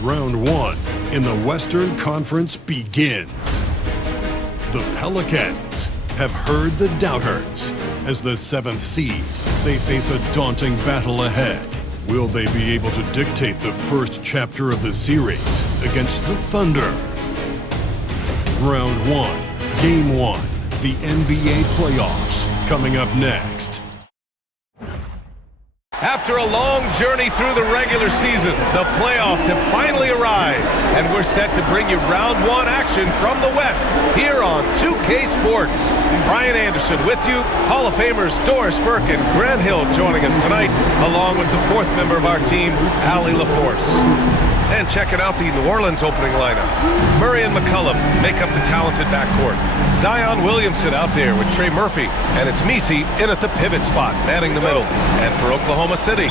Round one in the Western Conference begins. The Pelicans have heard the doubters. As the 7th seed, they face a daunting battle ahead. Will they be able to dictate the first chapter of the series against the Thunder? Round one, Game 1, the NBA playoffs, coming up next. After a long journey through the regular season, the playoffs have finally arrived, and we're set to bring you round one action from the West here on 2K Sports. Brian Anderson with you, Hall of Famers Doris Burke and Grant Hill joining us tonight, along with the 4th member of our team, Allie LaForce. And checking out the New Orleans opening lineup. Murray and McCollum make up the talented backcourt. Zion Williamson out there with Trey Murphy, and it's Messi in at the pivot spot, manning the middle. And for Oklahoma City,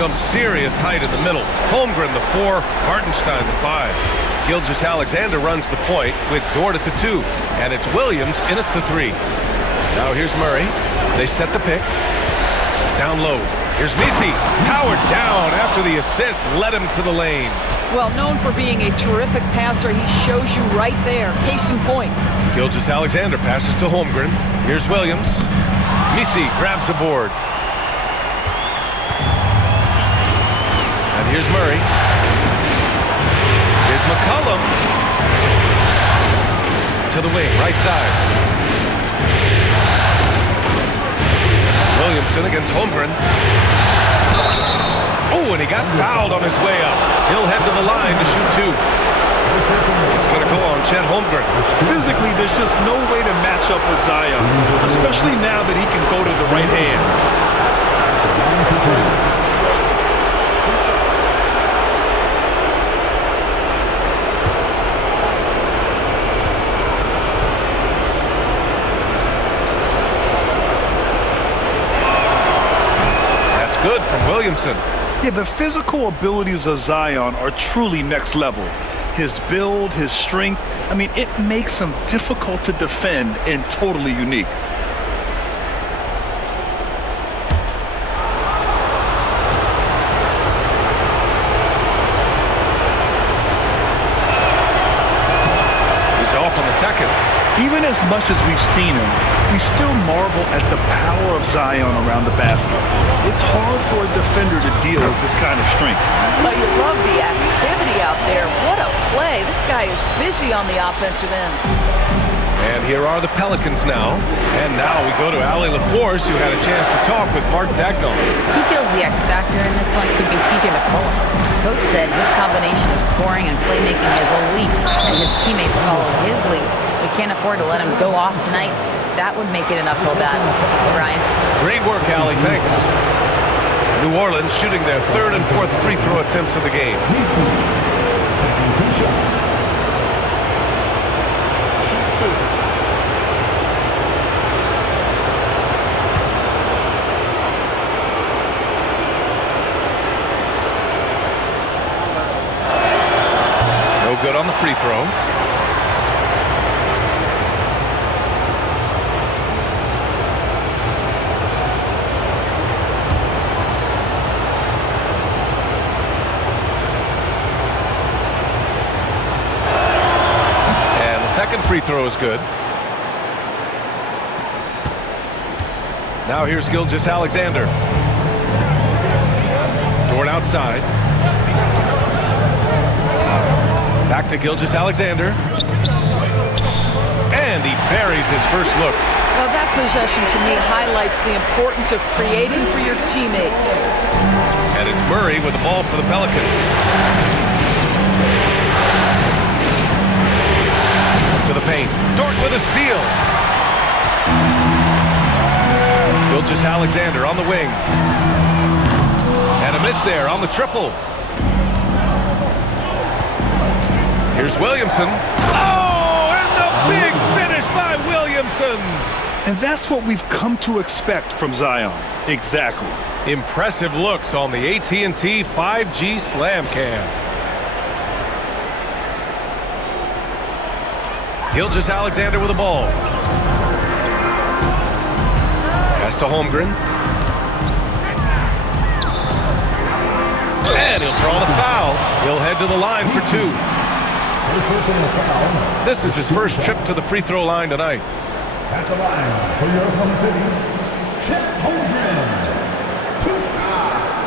some serious height in the middle. Holmgren the 4, Hartenstein the 5. Gilgeous-Alexander runs the point with Dort at the 2, and it's Williams in at the 3. Now here's Murray. They set the pick. Down low. Here's Messi, powered down after the assist led him to the lane. Well, known for being a terrific passer, he shows you right there. Case in point. Gilgeous-Alexander passes to Holmgren. Here's Williams. Messi grabs the board. And here's Murray. Here's McCollum. To the wing, right side. Williamson against Holmgren. Oh, and he got fouled on his way up. He'll head to the line to shoot 2. It's going to go on Chet Holmgren. Physically, there's just no way to match up with Zion, especially now that he can go to the right hand. Good from Williamson. Yeah, the physical abilities of Zion are truly next level. His build, his strength, I mean, it makes him difficult to defend and totally unique. He's off on the second. Even as much as we've seen him, we still marvel at the power of Zion around the basket. It's hard for a defender to deal with this kind of strength. Well, you love the activity out there. What a play. This guy is busy on the offensive end. And here are the Pelicans now. And now we go to Allie LaForce, who had a chance to talk with Mark Dagnall. He feels the X factor in this one could be C.J. McCollum. Coach said his combination of scoring and playmaking is elite, and his teammates follow his lead. We can't afford to let him go off tonight. That would make it an uphill battle. Brian? Great work, Allie. Thanks. New Orleans shooting their 3rd and 4th free throw attempts of the game. No good on the free throw. Second free throw is good. Now here's Gilgeous-Alexander. Dort outside. Back to Gilgeous-Alexander. And he buries his first look. Well, that possession to me highlights the importance of creating for your teammates. And it's Murray with the ball for the Pelicans. To the paint. Dort with a steal. Gilgeous-Alexander on the wing. And a miss there on the triple. Here's Williamson. Oh, and the big finish by Williamson. And that's what we've come to expect from Zion. Exactly. Impressive looks on the AT&T 5G Slam Cam. Gilgeous-Alexander with the ball. Pass to Holmgren. And And he'll draw the foul. He'll head to the line for 2. This is his first trip to the free throw line tonight. At the line for your Oklahoma City, Chet Holmgren. 2 shots.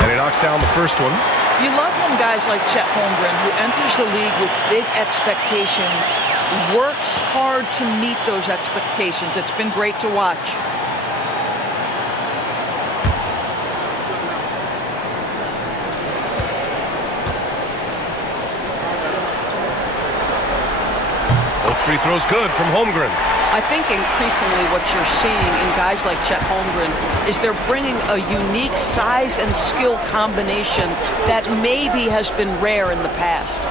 And he knocks down the first one. You love when guys like Chet Holmgren, who enters the league with big expectations, works hard to meet those expectations. It's been great to watch. Both free throws good from Holmgren. I think increasingly what you're seeing in guys like Chet Holmgren is they're bringing a unique size and skill combination that maybe has been rare in the past.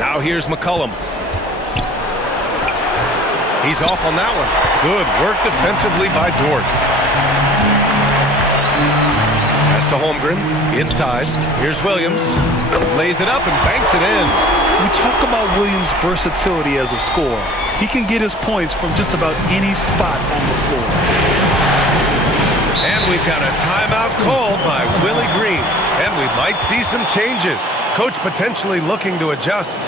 Now here's McCollum. He's off on that one. Good work defensively by Dort. Pass to Holmgren. Inside. Here's Williams. Lays it up and banks it in. We talk about Williams' versatility as a scorer. He can get his points from just about any spot on the floor. And we've got a timeout called by Willie Green. And we might see some changes. Coach potentially looking to adjust.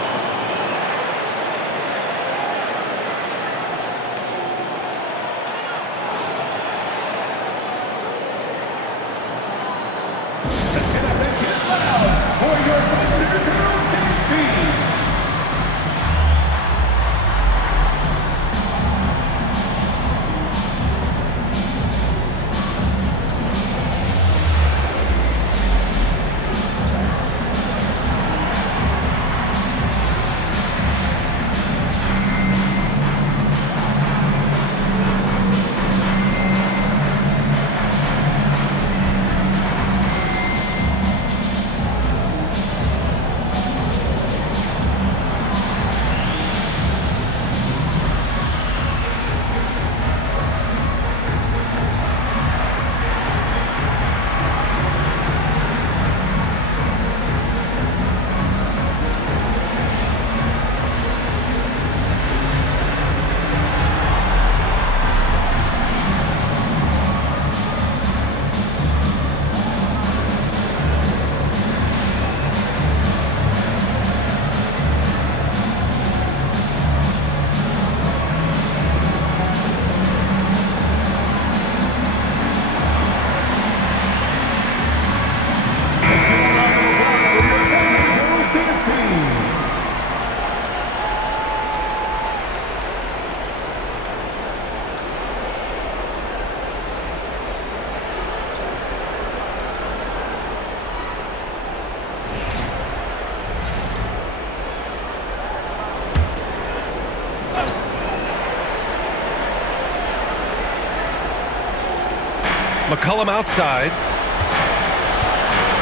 McCollum outside.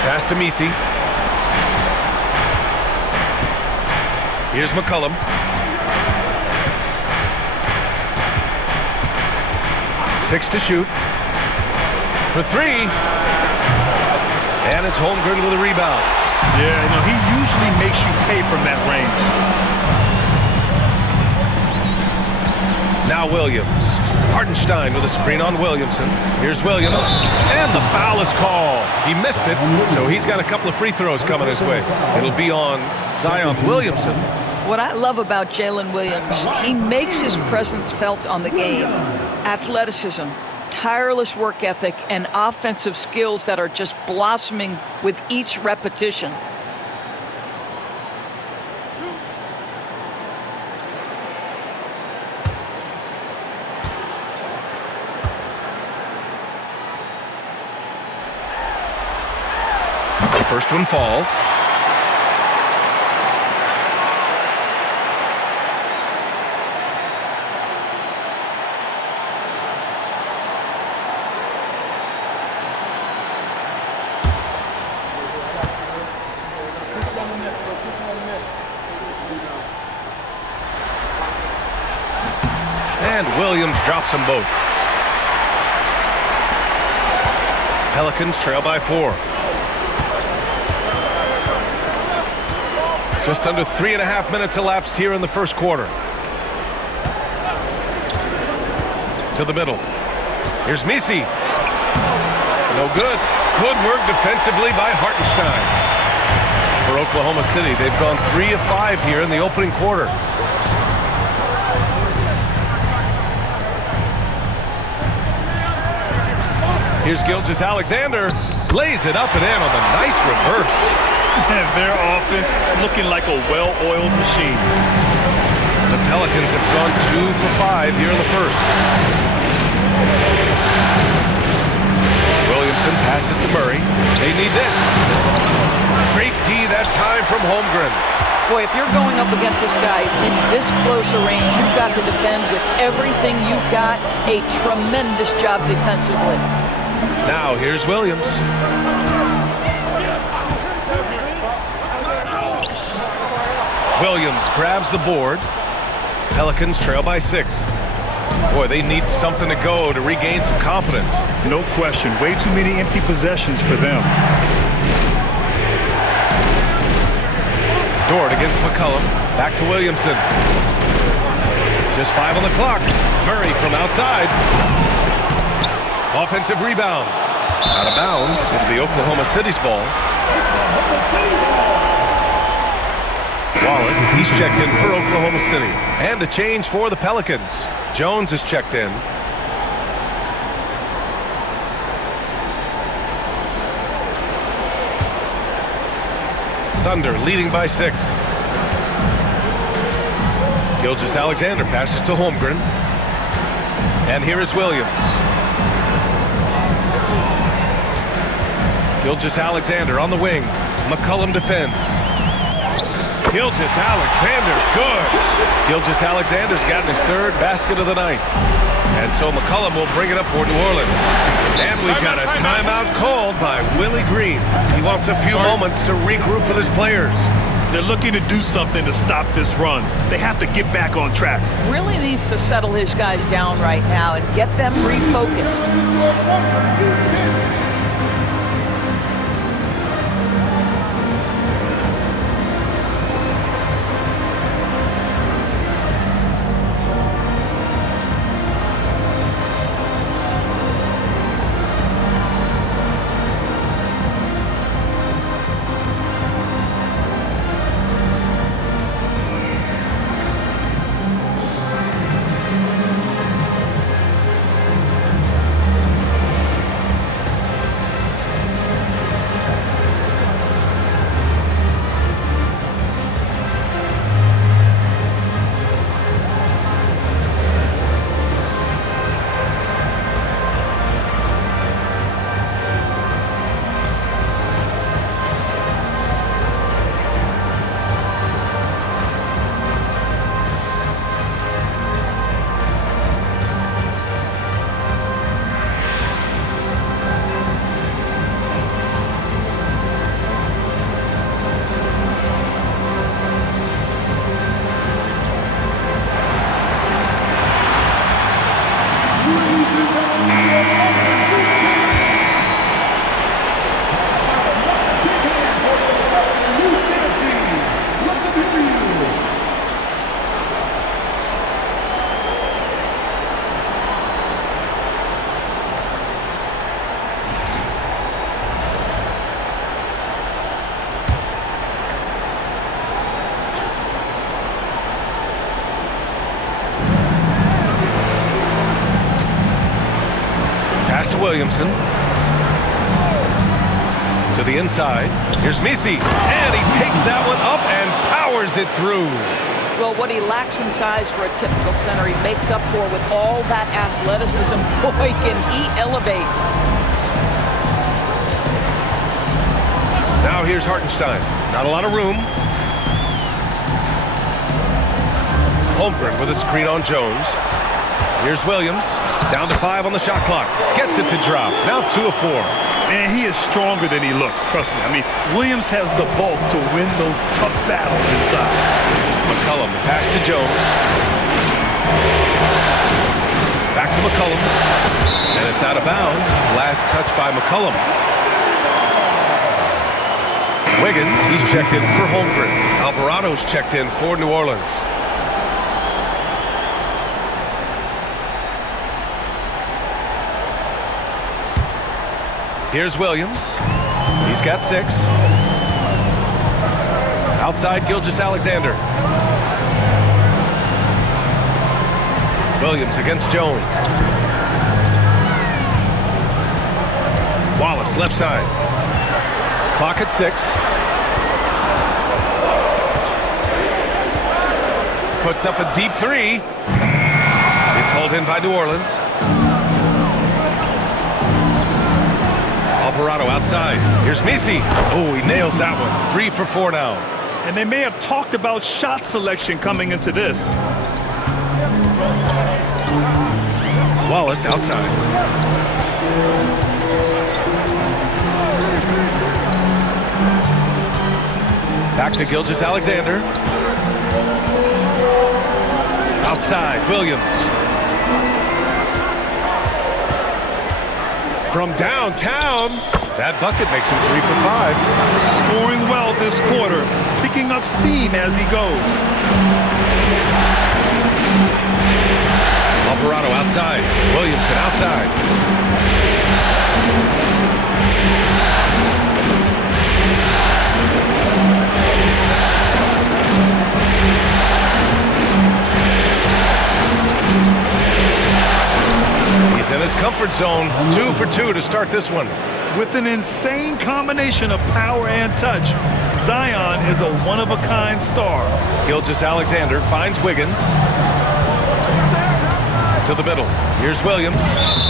Pass to Misi. Here's McCollum. Six to shoot. For 3. And it's Holmgren with a rebound. Yeah, no, he usually makes you pay from that range. Now Williams. Hartenstein with a screen on Williamson. Here's Williams. And the foul is called. He missed it, so he's got a couple of free throws coming his way. It'll be on Zion Williamson. What I love about Jalen Williams, he makes his presence felt on the game. Athleticism, tireless work ethic, and offensive skills that are just blossoming with each repetition. First one falls. And Williams drops them both. Pelicans trail by 4. Just under 3.5 minutes elapsed here in the first quarter. To the middle. Here's Misi. No good. Good work defensively by Hartenstein. For Oklahoma City, they've gone 3 of 5 here in the opening quarter. Here's Gilgeous-Alexander. Lays it up and in on the nice reverse. And their offense looking like a well-oiled machine. The Pelicans have gone 2 for 5 here in the first. Williamson passes to Murray. They need this. Great D that time from Holmgren. Boy, if you're going up against this guy in this close a range, you've got to defend with everything you've got. A tremendous job defensively. Now here's Williams. Williams grabs the board. Pelicans trail by 6. Boy, they need something to go to regain some confidence. No question. Way too many empty possessions for them. Dort against McCollum. Back to Williamson. Just 5 on the clock. Murray from outside. Offensive rebound. Out of bounds into the Oklahoma City's ball. Wallace, he's checked in for Oklahoma City. And a change for the Pelicans. Jones is checked in. Thunder leading by 6. Gilgeous-Alexander passes to Holmgren. And here is Williams. Gilgeous-Alexander on the wing. McCollum defends. Gilgeous-Alexander, good. Gilgeous-Alexander's gotten his 3rd basket of the night. And so McCollum will bring it up for New Orleans. And we've got a timeout called by Willie Green. He wants a few moments to regroup with his players. They're looking to do something to stop this run. They have to get back on track. Really needs to settle his guys down right now and get them refocused. To Williamson. To the inside. Here's Misi. And he takes that one up and powers it through. Well, what he lacks in size for a typical center, he makes up for with all that athleticism. Boy, can he elevate. Now here's Hartenstein. Not a lot of room. Holmgren with a screen on Jones. Here's Williams. Down to 5 on the shot clock. Gets it to drop. Now 2 of 4. Man, he is stronger than he looks. Trust me. I mean, Williams has the bulk to win those tough battles inside. McCollum, pass to Jones. Back to McCollum. And it's out of bounds. Last touch by McCollum. Wiggins, he's checked in for Holmgren. Alvarado's checked in for New Orleans. Here's Williams. He's got 6. Outside, Gilgeous-Alexander. Williams against Jones. Wallace, left side. Clock at 6. Puts up a deep 3. It's hauled in by New Orleans. Alvarado outside. Here's Misi. Oh, he nails that one. 3 for 4 now. And they may have talked about shot selection coming into this. Wallace outside. Back to Gilgeous-Alexander. Outside, Williams. From downtown, that bucket makes him 3 for 5. Scoring well this quarter, picking up steam as he goes. Alvarado outside. Williamson outside. He's in his comfort zone. 2 for 2 to start this one. With an insane combination of power and touch, Zion is a one-of-a-kind star. Gilgeous-Alexander finds Wiggins. To the middle. Here's Williams.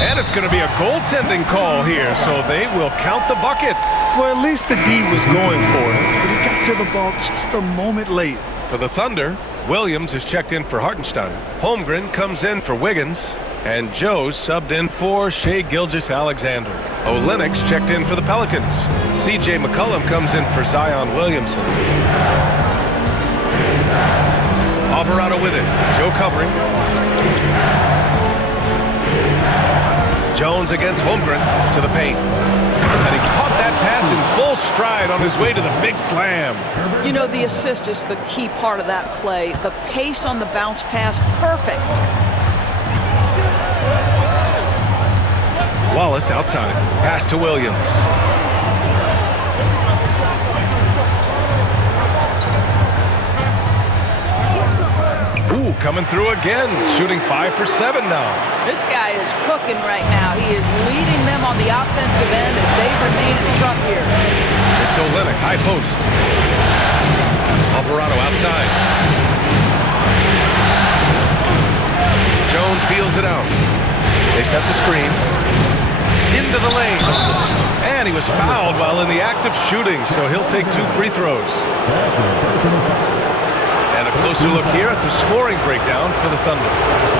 And it's going to be a goaltending call here, so they will count the bucket. Well, at least the D was going for it, but he got to the ball just a moment late. For the Thunder, Williams is checked in for Hartenstein. Holmgren comes in for Wiggins. And Joe's subbed in for Shai Gilgeous-Alexander. Olenek's checked in for the Pelicans. C.J. McCollum comes in for Zion Williamson. Alvarado with it. Joe covering. Jones against Holmgren to the paint. And he caught that pass in full stride on his way to the big slam. You know, the assist is the key part of that play. The pace on the bounce pass, perfect. Wallace outside. Pass to Williams. Ooh, coming through again. Shooting 5 for 7 now. This guy is cooking right now. He is leading them on the offensive end as they remain in front here. It's Olenek, high post. Alvarado outside. Jones feels it out. They set the screen. Into the lane. And he was fouled while in the act of shooting, so he'll take 2 free throws. And a closer look here at the scoring breakdown for the Thunder.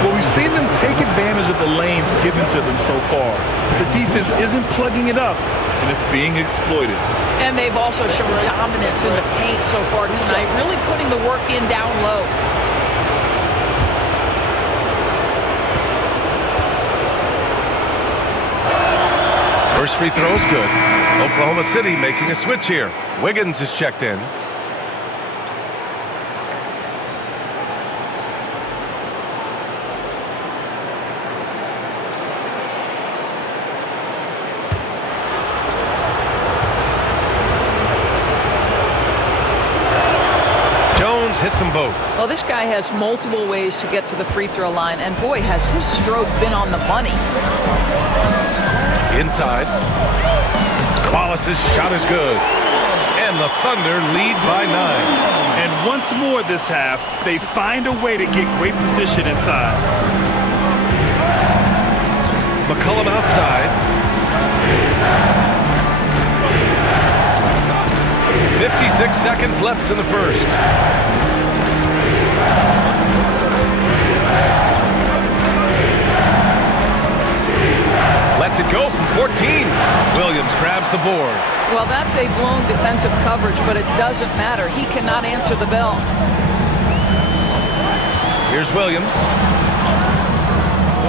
Well, we've seen them take advantage of the lanes given to them so far. The defense isn't plugging it up, and it's being exploited. And they've also shown dominance in the paint so far tonight, really putting the work in down low. First free throw is good. Oklahoma City making a switch here. Wiggins is checked in. Jones hits them both. Well, this guy has multiple ways to get to the free throw line, and boy, has his stroke been on the money. Inside. Wallace's shot is good. And the Thunder lead by 9. And once more this half, they find a way to get great position inside. McCollum outside. 56 seconds left in the first. Lets it go from 14. Williams grabs the board. Well, that's a blown defensive coverage, but it doesn't matter. He cannot answer the bell. Here's Williams.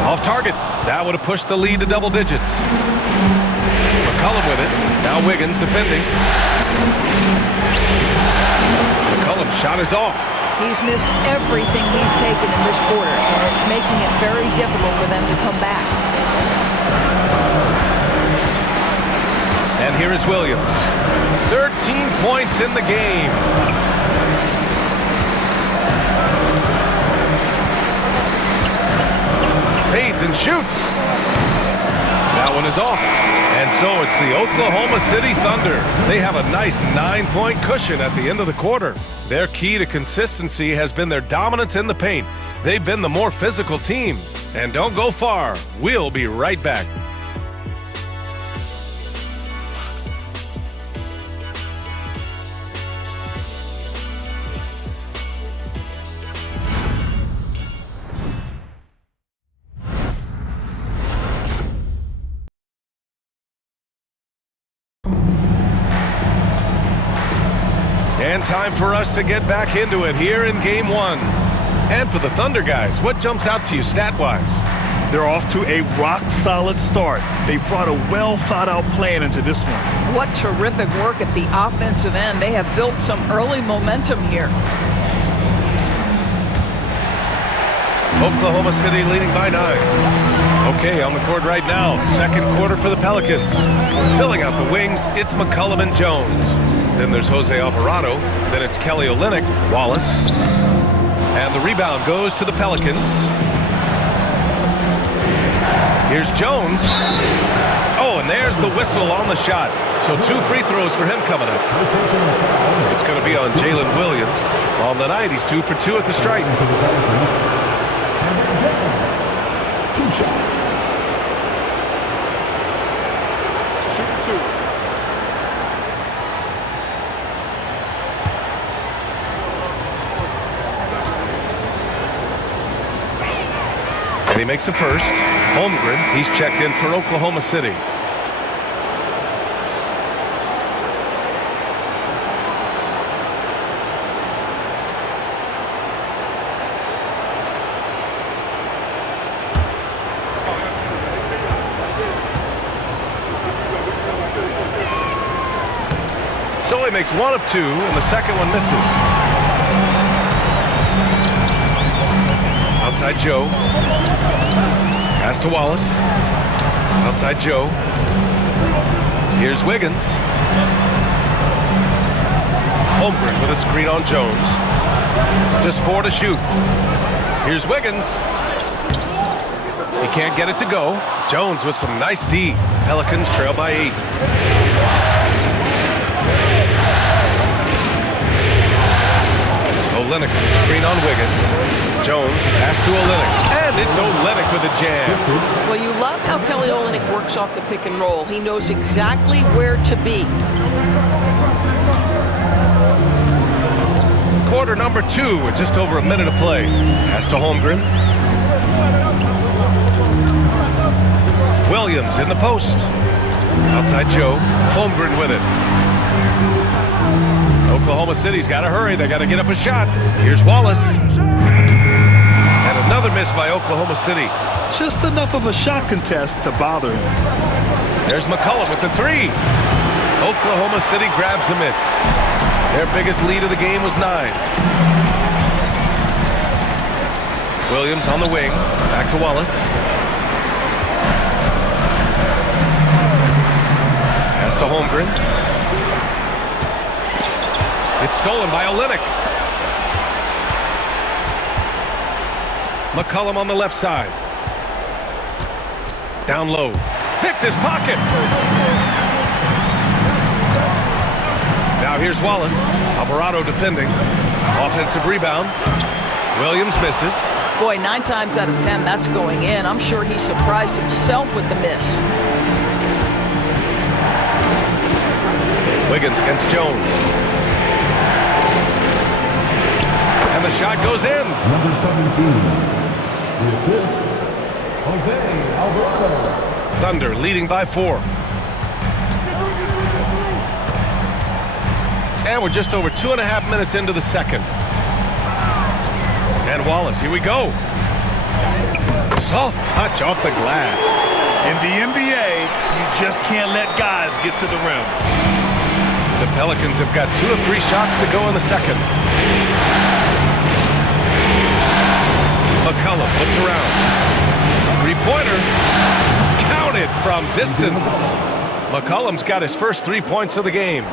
Off target. That would have pushed the lead to double digits. McCollum with it. Now Wiggins defending. McCollum's shot is off. He's missed everything he's taken in this quarter, and it's making it very difficult for them to come back. And here is Williams. 13 points in the game. Fades and shoots. That one is off. And so it's the Oklahoma City Thunder. They have a nice 9-point cushion at the end of the quarter. Their key to consistency has been their dominance in the paint. They've been the more physical team. And don't go far. We'll be right back. And time for us to get back into it here in Game 1. And for the Thunder guys, what jumps out to you stat-wise? They're off to a rock-solid start. They brought a well-thought-out plan into this one. What terrific work at the offensive end. They have built some early momentum here. Oklahoma City leading by 9. Okay, on the court right now, second quarter for the Pelicans. Filling out the wings, it's McCollum and Jones. Then there's Jose Alvarado. Then it's Kelly Olynyk, Wallace. And the rebound goes to the Pelicans. Here's Jones. Oh, and there's the whistle on the shot. So 2 free throws for him coming up. It's going to be on Jalen Williams. On the night, he's 2 for 2 at the stripe. For the Pelicans. And 2 shots. Shoot 2. And he makes a first. Holmgren, he's checked in for Oklahoma City. So he makes 1 of 2, and the second one misses. Outside Joe. Pass to Wallace. Outside Joe. Here's Wiggins. Holmgren with a screen on Jones. Just 4 to shoot. Here's Wiggins. He can't get it to go. Jones with some nice D. Pelicans trail by 8. Olynyk with a screen on Wiggins. Jones, pass to Olynyk. And it's Olynyk with a jam. Well, you love how Kelly Olynyk works off the pick and roll. He knows exactly where to be. Quarter number 2 with just over a minute of play. Pass to Holmgren. Williams in the post. Outside Joe. Holmgren with it. Oklahoma City's got to hurry. They got to get up a shot. Here's Wallace. And another miss by Oklahoma City. Just enough of a shot contest to bother him. There's McCollum with the 3. Oklahoma City grabs a miss. Their biggest lead of the game was 9. Williams on the wing. Back to Wallace. Pass to Holmgren. It's stolen by Olynyk. McCollum on the left side. Down low. Picked his pocket. Now here's Wallace. Alvarado defending. Offensive rebound. Williams misses. Boy, 9 times out of 10, that's going in. I'm sure he surprised himself with the miss. Wiggins against Jones. And the shot goes in. Number 17. The assist, Jose Alvarado. Thunder leading by 4. And we're just over 2.5 minutes into the second. And Wallace, here we go. Soft touch off the glass. In the NBA, you just can't let guys get to the rim. The Pelicans have got 2 of 3 shots to go in the second. McCollum looks around. Three-pointer. Counted from distance. McCollum's got his first 3 points of the game.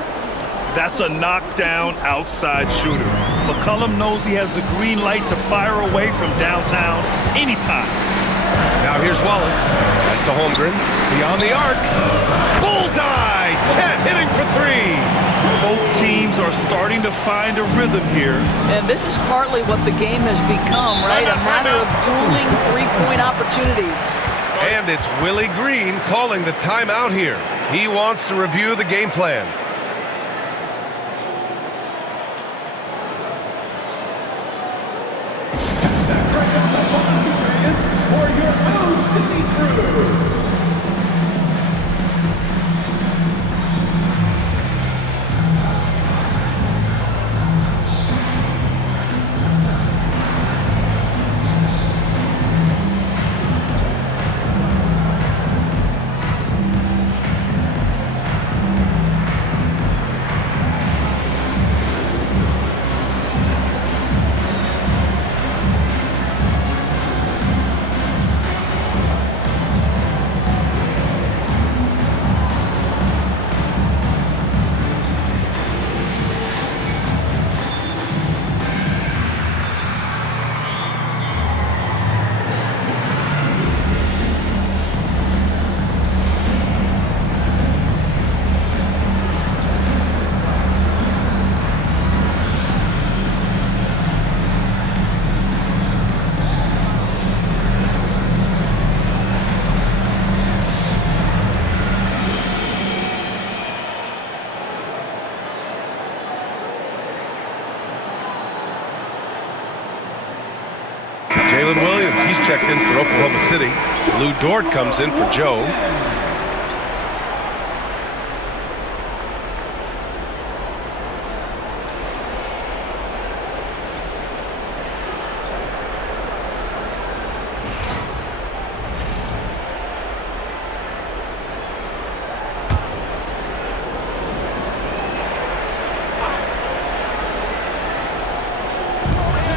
That's a knockdown outside shooter. McCollum knows he has the green light to fire away from downtown anytime. Now here's Wallace. Pass to Holmgren. Beyond the arc. Bullseye! Chet hitting for 3. Both teams are starting to find a rhythm here. And this is partly what the game has become, right? A matter of dueling three-point opportunities. And it's Willie Green calling the timeout here. He wants to review the game plan. For your OC crew. Williams, he's checked in for Oklahoma City. Lou Dort comes in for Joe.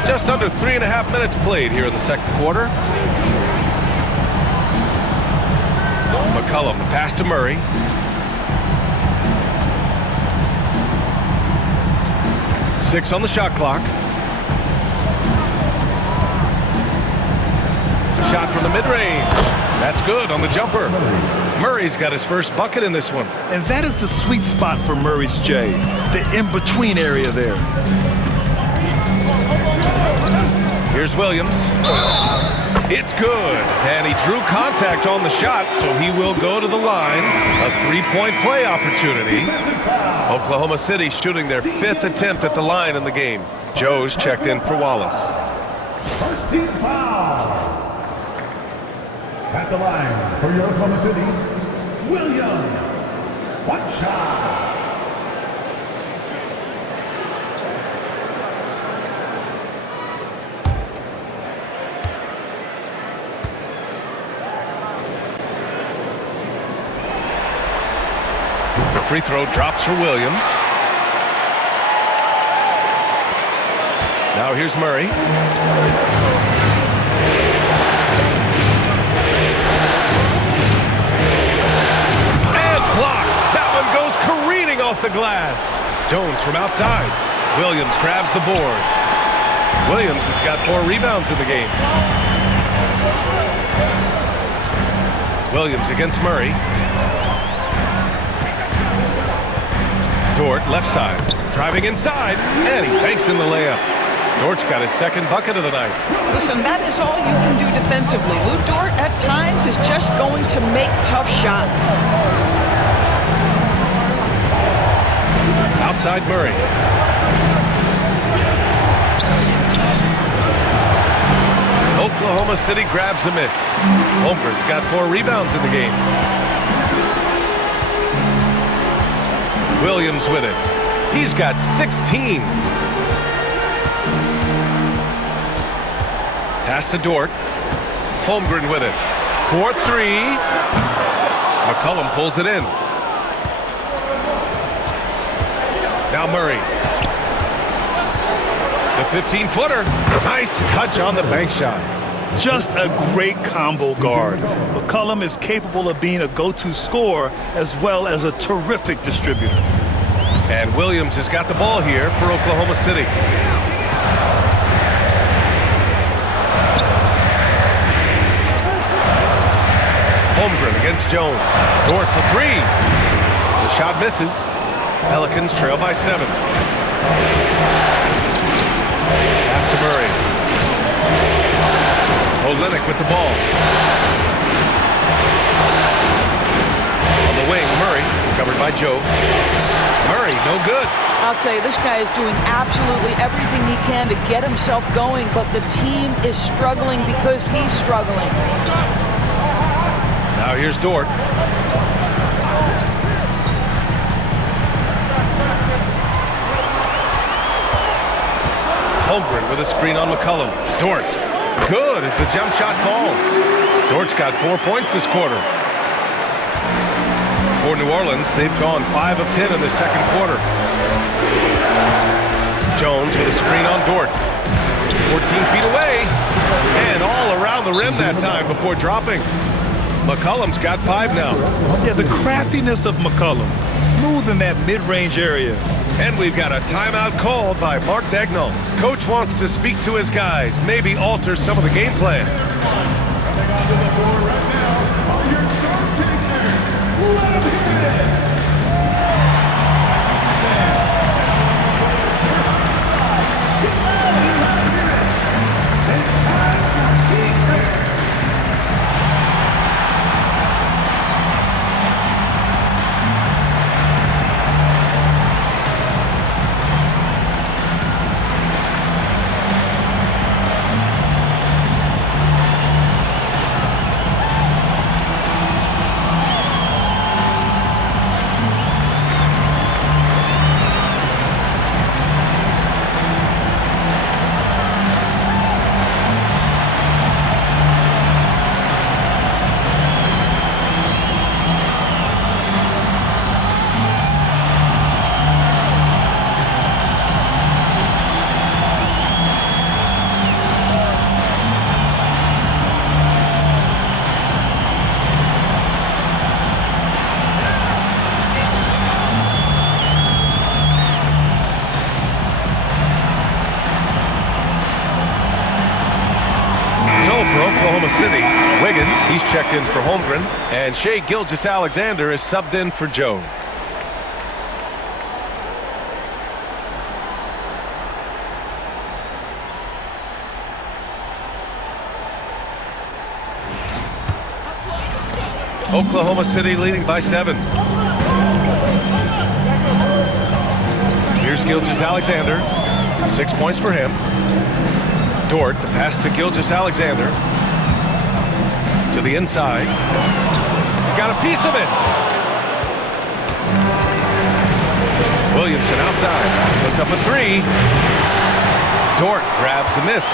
Just under 3.5 minutes played here in the second quarter. McCollum, the pass to Murray. Six on the shot clock. Shot from the mid-range. That's good on the jumper. Murray's got his first bucket in this one. And that is the sweet spot for Murray's J, the in-between area there. Here's Williams. It's good. And he drew contact on the shot, so he will go to the line. A three-point play opportunity. Oklahoma City shooting their 5th attempt at the line in the game. Joe's checked in for Wallace. First team foul. At the line for your Oklahoma City's Williams. One shot. Free throw drops for Williams. Now here's Murray. And blocked. That one goes careening off the glass. Jones from outside. Williams grabs the board. Williams has got 4 rebounds in the game. Williams against Murray. Dort, left side, driving inside, and he banks in the layup. Dort's got his 2nd bucket of the night. Listen, that is all you can do defensively. Lou Dort, at times, is just going to make tough shots. Outside Murray. Oklahoma City grabs the miss. Holmgren's got 4 rebounds in the game. Williams with it. He's got 16. Pass to Dort. Holmgren with it. 4-3. McCollum pulls it in. Now Murray. The 15-footer. Nice touch on the bank shot. Just a great combo guard. McCollum is capable of being a go-to scorer as well as a terrific distributor. And Williams has got the ball here for Oklahoma City. Holmgren against Jones. Dort for three. The shot misses. Pelicans trail by 7. Pass to Murray. Olynyk with the ball. On the wing, Murray, covered by Joe. Murray, no good. I'll tell you, this guy is doing absolutely everything he can to get himself going, but the team is struggling because he's struggling. Now here's Dort. Holmgren with a screen on McCollum. Dort. Good as the jump shot falls. Dort's got 4 points this quarter. For New Orleans, they've gone 5 of 10 in the second quarter. Jones with a screen on Dort. 14 feet away. And all around the rim that time before dropping. McCollum's got 5 now. Yeah, the craftiness of McCollum. Smooth in that mid-range area. And we've got a timeout called by Mark Daigneault. Coach wants to speak to his guys, maybe alter some of the game plan. Coming onto the floor right now are your star takers. Let them hit it. For Oklahoma City, Wiggins, he's checked in for Holmgren, and Shai Gilgeous-Alexander is subbed in for Joe. Oklahoma City leading by 7. Here's Gilgeous-Alexander, 6 points for him. Dort, the pass to Gilgeous-Alexander. To the inside. Got a piece of it. Williamson outside. Puts up a 3. Dort grabs the miss.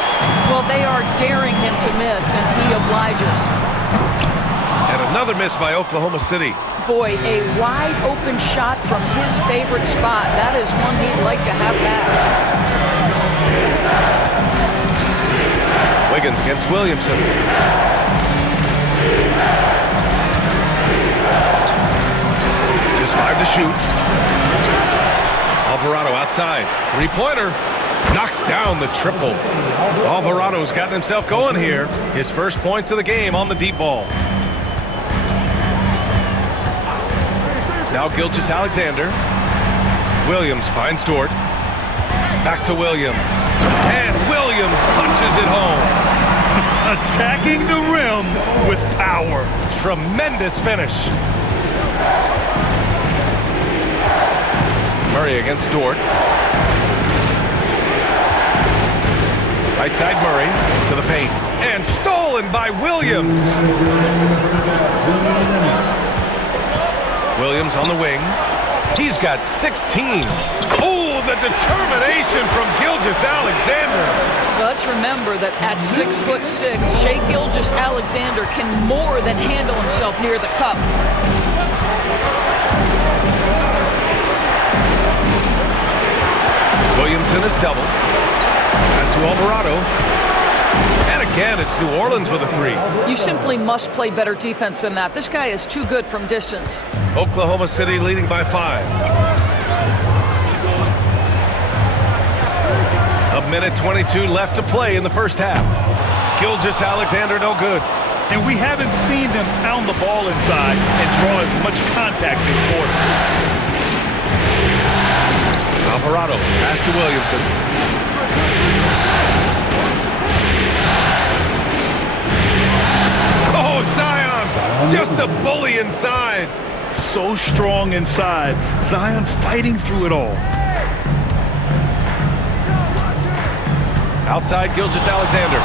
Well, they are daring him to miss, and he obliges. And another miss by Oklahoma City. Boy, a wide open shot from his favorite spot. That is one he'd like to have back. Wiggins against Williamson. Just 5 to shoot. Alvarado outside. 3-pointer. Knocks down the triple. Alvarado's gotten himself going here. His first points of the game on the deep ball. Now Gilgeous-Alexander. Williams finds Dort. Back to Williams. And Williams punches it home. Attacking the rim with power. Tremendous finish. Murray against Dort. Right side Murray to the paint. And stolen by Williams. Williams on the wing. He's got 16. Oh, the determination from Gilgeous-Alexander. Well, let's Let's remember that at 6'6", Shai Gilgeous-Alexander can more than handle himself near the cup. Williamson is double. Pass to Alvarado. And again, it's New Orleans with a three. You simply must play better defense than that. This guy is too good from distance. Oklahoma City leading by 5. A minute 22 left to play in the first half. Gilgeous-Alexander no good. And we haven't seen them pound the ball inside and draw as much contact this quarter. Alvarado, pass to Williamson. Oh, Zion! Just a bully inside. So strong inside. Zion fighting through it all. Outside Gilgeous-Alexander.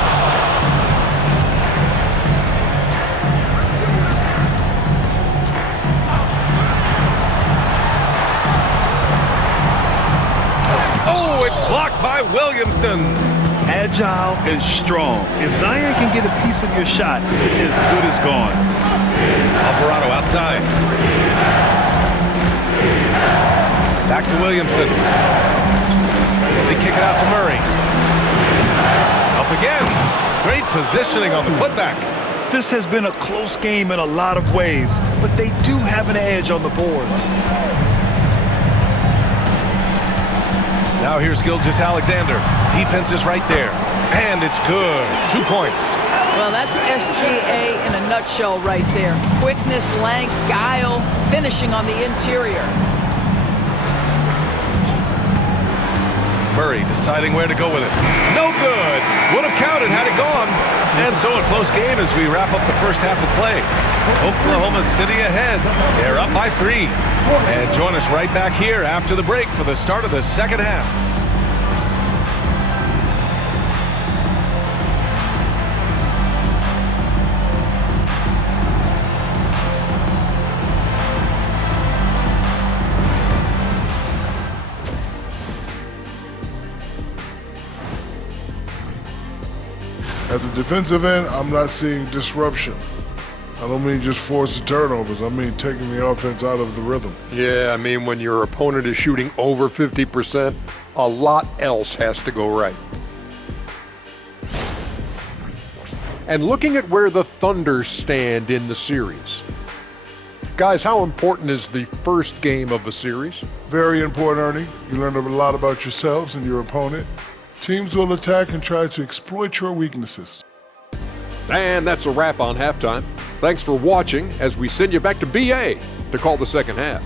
Oh, it's blocked by Williamson. Agile and strong. If Zion can get a piece of your shot, it's as good as gone. Alvarado outside. Back to Williamson. They kick it out to Murray. Up again. Great positioning on the putback. This has been a close game in a lot of ways, but they do have an edge on the boards. Now here's Gilgeous-Alexander. Defense is right there. And it's good. 2 points. Well, that's SGA in a nutshell right there. Quickness, length, guile, finishing on the interior. Murray deciding where to go with it. No good. Would have counted had it gone. And so a close game as we wrap up the first half of play. Oklahoma City ahead. They're up by 3. And join us right back here after the break for the start of the second half. At the defensive end, I'm not seeing disruption. I don't mean just forced turnovers. I mean taking the offense out of the rhythm. Yeah, I mean when your opponent is shooting over 50%, a lot else has to go right. And looking at where the Thunder stand in the series. Guys, how important is the first game of the series? Very important, Ernie. You learn a lot about yourselves and your opponent. Teams will attack and try to exploit your weaknesses. And that's a wrap on halftime. Thanks for watching as we send you back to BA to call the second half.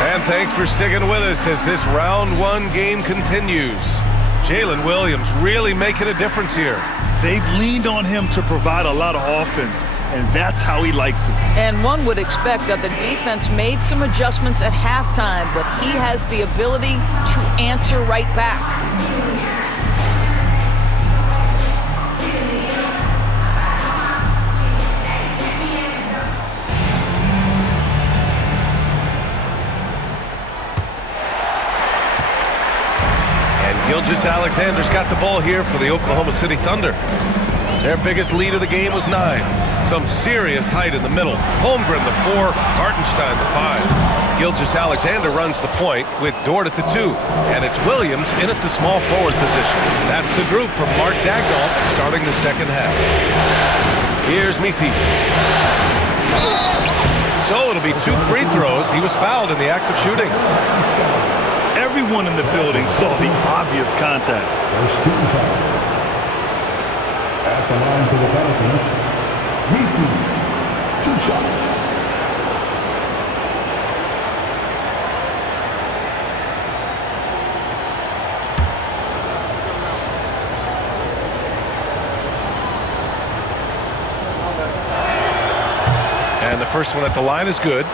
And thanks for sticking with us as this round 1 game continues. Jalen Williams really making a difference here. They've leaned on him to provide a lot of offense, and that's how he likes it. And one would expect that the defense made some adjustments at halftime, but he has the ability to answer right back. Gilgeous-Alexander's got the ball here for the Oklahoma City Thunder. Their biggest lead of the game was 9. Some serious height in the middle. Holmgren the 4, Hartenstein the 5. Gilgeous-Alexander runs the point with Dort at the 2. And it's Williams in at the small forward position. That's the group from Mark Dagnall starting the second half. Here's Misi. So it'll be 2 free throws. He was fouled in the act of shooting. Everyone in the building saw the obvious contact. First team foul. At the line for the Pelicans, Reese, 2 shots. And the first one at the line is good.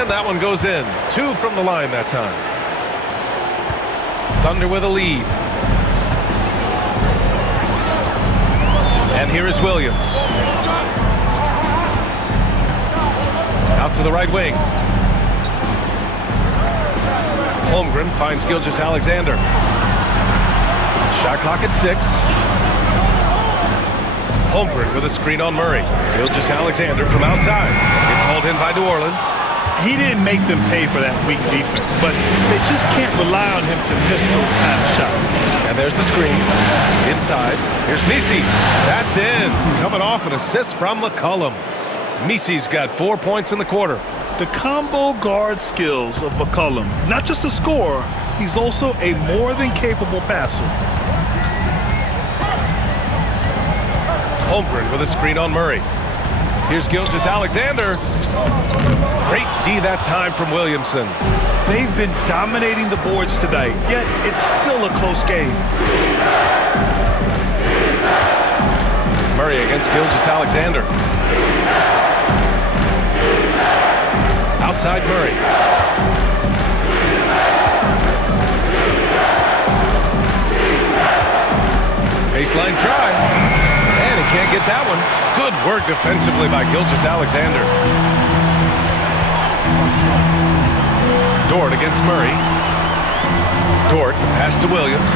And that one goes in. 2 from the line that time. Thunder with a lead. And here is Williams. Out to the right wing. Holmgren finds Gilgeous-Alexander. Shot clock at 6. Holmgren with a screen on Murray. Gilgeous-Alexander from outside. It's hauled in by New Orleans. He didn't make them pay for that weak defense, but they just can't rely on him to miss those kind of shots. And there's the screen. Inside. Here's Messi. That's in. Coming off an assist from McCollum. Messi's got 4 points in the quarter. The combo guard skills of McCollum, not just a scorer, he's also a more than capable passer. Holmgren with a screen on Murray. Here's Gilgeous-Alexander. Great D that time from Williamson. They've been dominating the boards tonight, yet it's still a close game. Murray against Gilgeous-Alexander. Outside Murray. Baseline try. And he can't get that one. Good work defensively by Gilgeous-Alexander. Dort against Murray. Dort, the pass to Williams.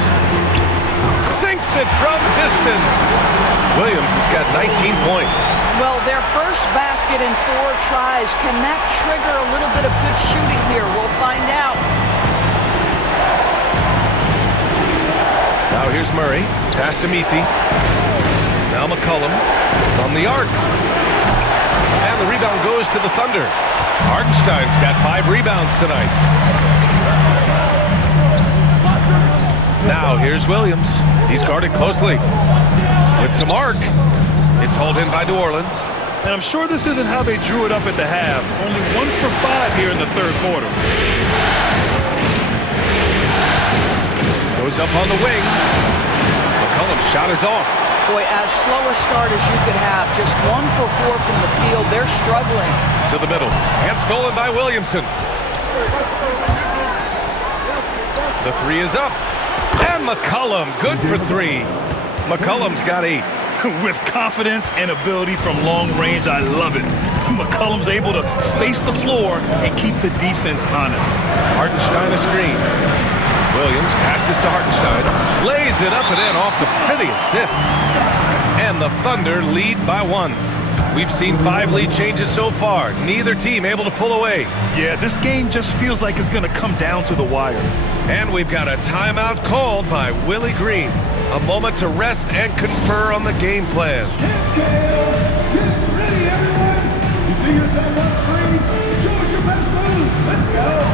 Sinks it from distance. Williams has got 19 points. Well, their first basket in 4 tries. Can that trigger a little bit of good shooting here? We'll find out. Now here's Murray. Pass to Messi. Now McCollum from the arc. And the rebound goes to the Thunder. Hartenstein's got 5 rebounds tonight. Now here's Williams. He's guarded closely. With some arc. It's hauled in by New Orleans. And I'm sure this isn't how they drew it up at the half. Only 1 for 5 here in the third quarter. Goes up on the wing. McCollum's shot is off. Boy, as slow a start as you could have. Just 1 for 4 from the field. They're struggling. To the middle. And stolen by Williamson. The 3 is up. And McCollum, good for 3. McCollum's got 8. With confidence and ability from long range, I love it. McCollum's able to space the floor and keep the defense honest. Hartenstein a screen. Williams passes to Hartenstein. Lays it up and in off the pretty assist. And the Thunder lead by 1. We've seen 5 lead changes so far. Neither team able to pull away. Yeah, this game just feels like it's going to come down to the wire. And we've got a timeout called by Willie Green. A moment to rest and confer on the game plan. Hands down. Get ready, everyone. You see yourself on screen? Show us your best moves. Let's go.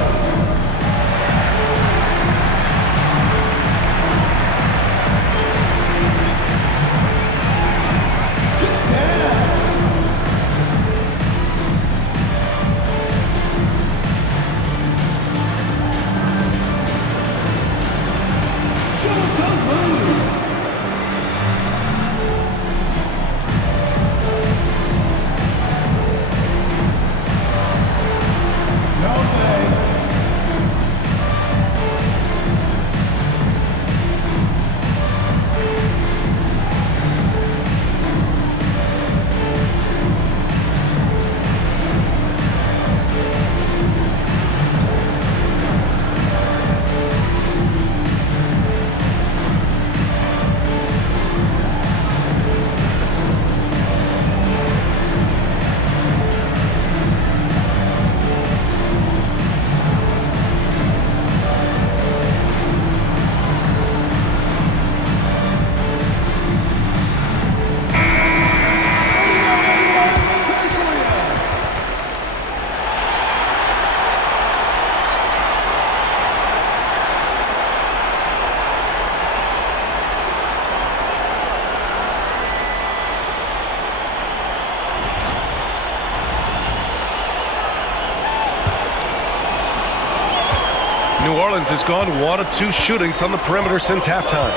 New Orleans has gone 1 of 2 shooting from the perimeter since halftime.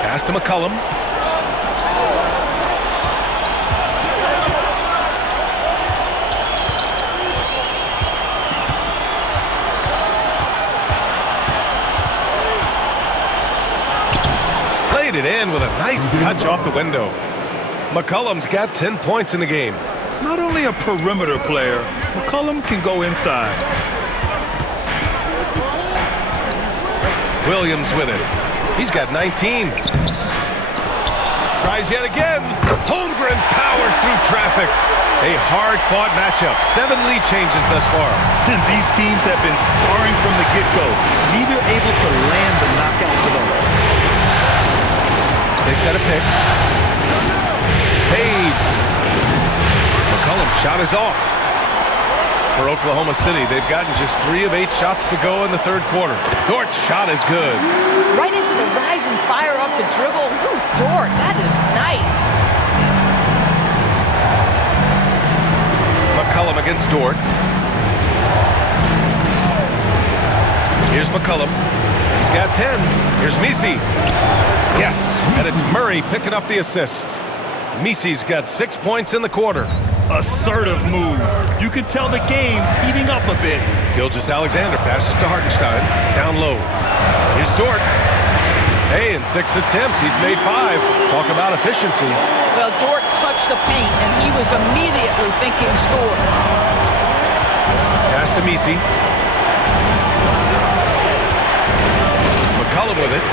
Pass to McCollum. Nice touch off the window. McCollum's got 10 points in the game. Not only a perimeter player, McCollum can go inside. Williams with it. He's got 19. Tries yet again. Holmgren powers through traffic. A hard-fought matchup. 7 lead changes thus far. And these teams have been sparring from the get-go. Neither able to land the knockout for them. They set a pick. Fades. McCollum's shot is off. For Oklahoma City, they've gotten just 3 of 8 shots to go in the third quarter. Dort's shot is good. Right into the rise and fire up the dribble. Ooh, Dort, that is nice. McCollum against Dort. Here's McCollum. He's got 10. Here's Messi. Yes, and it's Murray picking up the assist. Messi's got 6 points in the quarter. Assertive move. You can tell the game's heating up a bit. Gilgeous-Alexander passes to Hartenstein. Down low. Here's Dort. Hey, in 6 attempts, he's made 5. Talk about efficiency. Well, Dort touched the paint, and he was immediately thinking score. Pass to Messi. McCollum with it.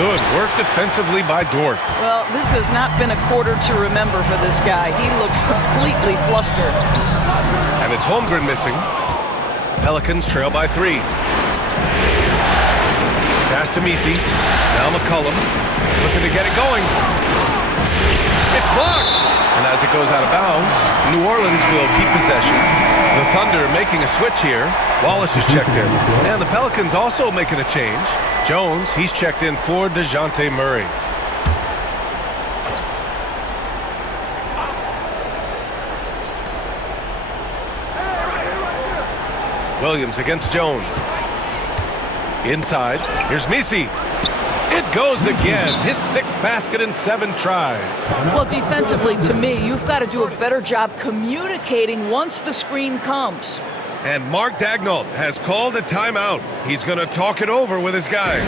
Good work defensively by Dort. Well, this has not been a quarter to remember for this guy. He looks completely flustered. And it's Holmgren missing. Pelicans trail by 3. Pass to Messi. Now McCollum looking to get it going. It's blocked. And as it goes out of bounds, New Orleans will keep possession. The Thunder making a switch here. Wallace is checked in. And the Pelicans also making a change. Jones, he's checked in for DeJounte Murray. Williams against Jones. Inside, here's Messi. It goes again. His 6th basket in 7 tries. Well, defensively, to me, you've got to do a better job communicating once the screen comes. And Mark Daigneault has called a timeout. He's going to talk it over with his guys.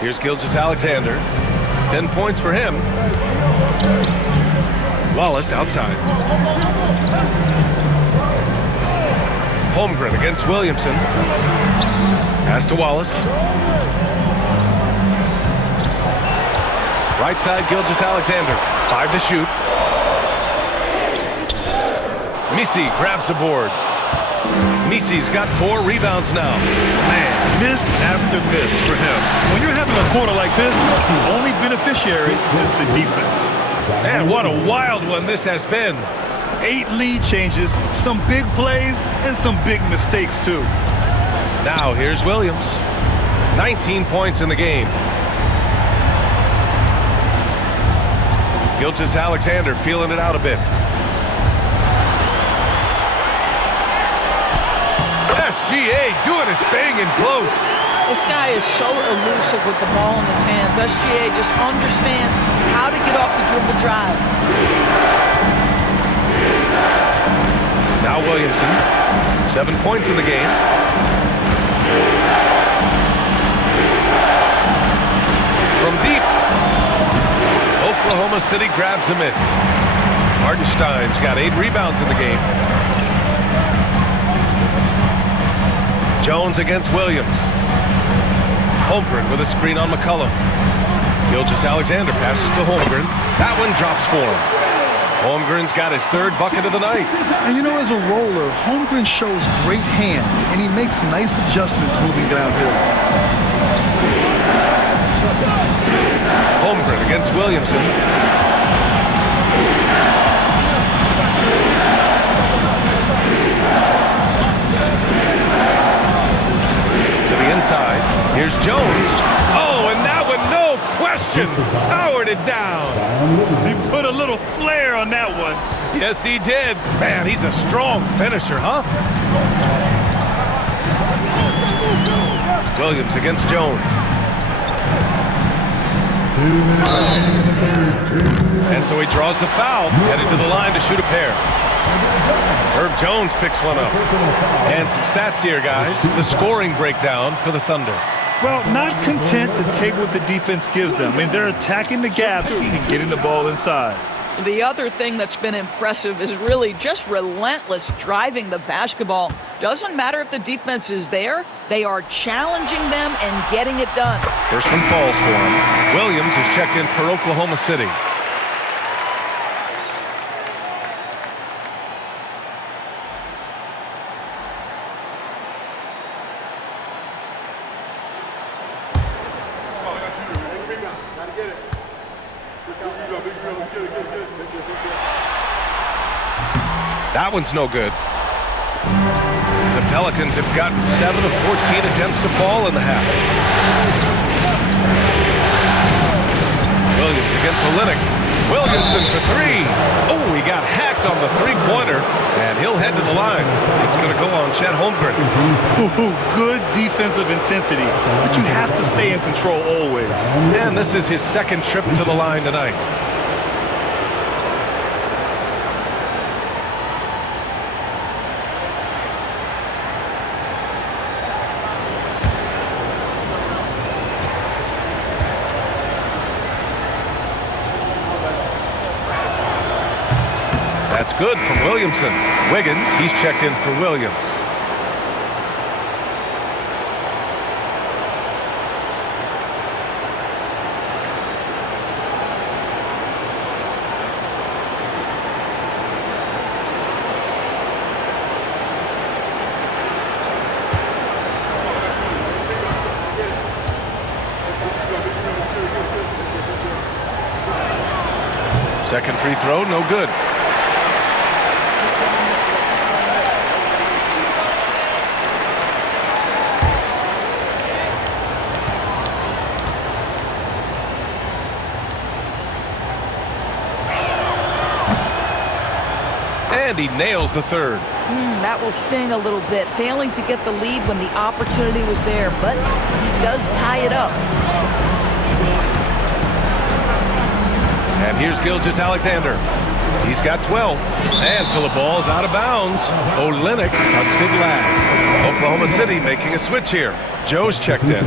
Here's Gilgeous-Alexander. 10 points for him. Wallace outside. Holmgren against Williamson. Pass to Wallace. Right side, Gilgeous-Alexander. 5 to shoot. Messi grabs the board. Messi's got 4 rebounds now. Man, miss after miss for him. When you're having a quarter like this, the only beneficiary is the defense. Man, what a wild one this has been. 8 lead changes, some big plays, and some big mistakes, too. Now here's Williams. 19 points in the game. Gilgeous-Alexander feeling it out a bit. SGA doing his thing in close. This guy is so elusive with the ball in his hands. SGA just understands how to get off the dribble drive. Now Williamson, 7 points in the game. From deep, Oklahoma City grabs a miss. Hartenstein's got 8 rebounds in the game. Jones against Williams. Holmgren with a screen on McCollum. Gilgeous-Alexander passes to Holmgren. That one drops for him. Holmgren's got his 3rd bucket of the night. And you know, as a roller, Holmgren shows great hands, and he makes nice adjustments moving downhill. Holmgren against Williamson. To the inside. Here's Jones. Oh, and that one, no question, powered it down. He put a little flair on that one. Yes, he did. Man, he's a strong finisher, huh? Williams against Jones. And so he draws the foul, headed to the line to shoot a pair. Herb Jones picks one up. And some stats here, guys. The scoring breakdown for the Thunder. Well, not content to take what the defense gives them. I mean, they're attacking the gaps and getting the ball inside. The other thing that's been impressive is really just relentless driving the basketball. Doesn't matter if the defense is there, they are challenging them and getting it done. First one falls for him. Williams is checked in for Oklahoma City. That one's no good. The Pelicans have gotten 7 of 14 attempts to fall in the half. Williams against Olynyk. Williamson for 3. Oh, he got hacked on the 3-pointer, and he'll head to the line. It's going to go on Chet Holmgren. Good defensive intensity, but you have to stay in control always. And this is his 2nd trip to the line tonight. That's good from Williamson. Wiggins, he's checked in for Williams. Second free throw, no good. And he nails the 3rd. That will sting a little bit, failing to get the lead when the opportunity was there, but he does tie it up. And here's Gilgeous-Alexander. He's got 12. And so the ball's out of bounds. Olynyk touched it last. Oklahoma City making a switch here. Joe's checked in.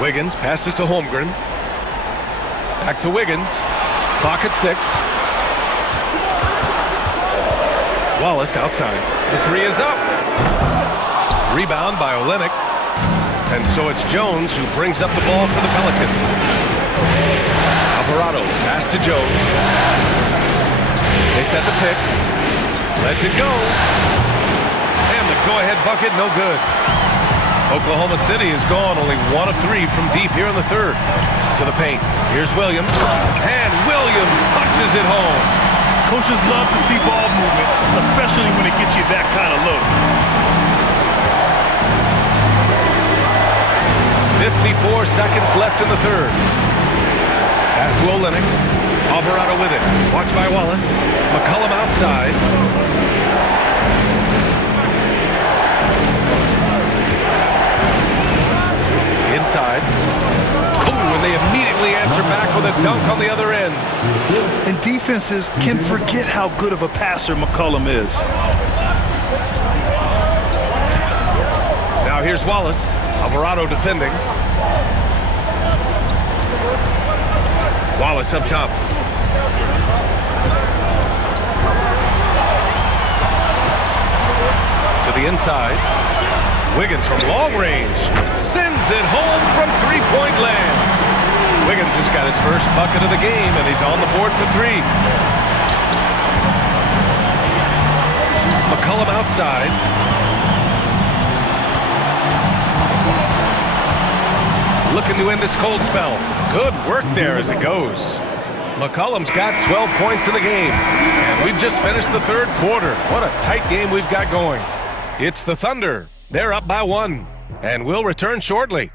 Wiggins passes to Holmgren. Back to Wiggins. Clock at 6. Wallace outside. The 3 is up. Rebound by Olynyk. And so it's Jones who brings up the ball for the Pelicans. Alvarado pass to Jones. They set the pick. Lets it go. And the go-ahead bucket, no good. Oklahoma City is gone only 1 of 3 from deep here in the 3rd. To the paint. Here's Williams. And Williams punches it home. Coaches love to see ball movement, especially when it gets you that kind of look. 54 seconds left in the third. Pass to Olynyk. Alvarado with it. Watched by Wallace. McCollum outside. Inside. Ooh, and they immediately answer back with a dunk on the other end. And defenses can forget how good of a passer McCollum is. Now here's Wallace. Alvarado defending. Wallace up top. To the inside. Wiggins from long range. Sends it home from three-point land. Wiggins has got his first bucket of the game, and he's on the board for three. McCollum outside. Looking to end this cold spell. Good work there as it goes. McCollum's got 12 points in the game. And we've just finished the third quarter. What a tight game we've got going. It's the Thunder. They're up by 1. And we'll return shortly.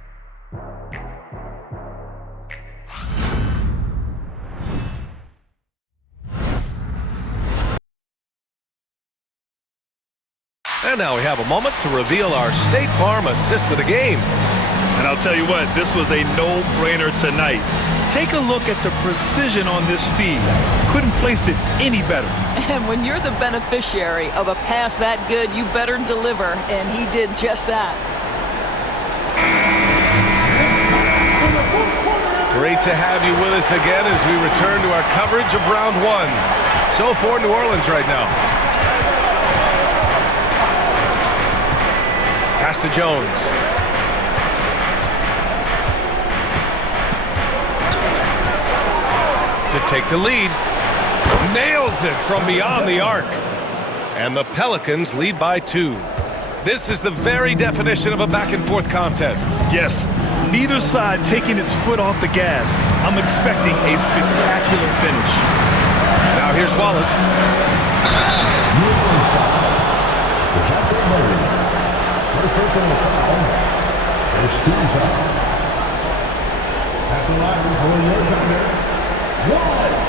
And now we have a moment to reveal our State Farm assist of the game. And I'll tell you what, this was a no-brainer tonight. Take a look at the precision on this feed. Couldn't place it any better. And when you're the beneficiary of a pass that good, you better deliver, and he did just that. Great to have you with us again as we return to our coverage of round 1. So for New Orleans right now. Pass to Jones. To take the lead. Nails it from beyond the arc. And the Pelicans lead by 2. This is the very definition of a back-and-forth contest. Yes, neither side taking its foot off the gas. I'm expecting a spectacular finish. Now here's Wallace. First personal foul. First team foul. At the line for your Thunder. Wallace.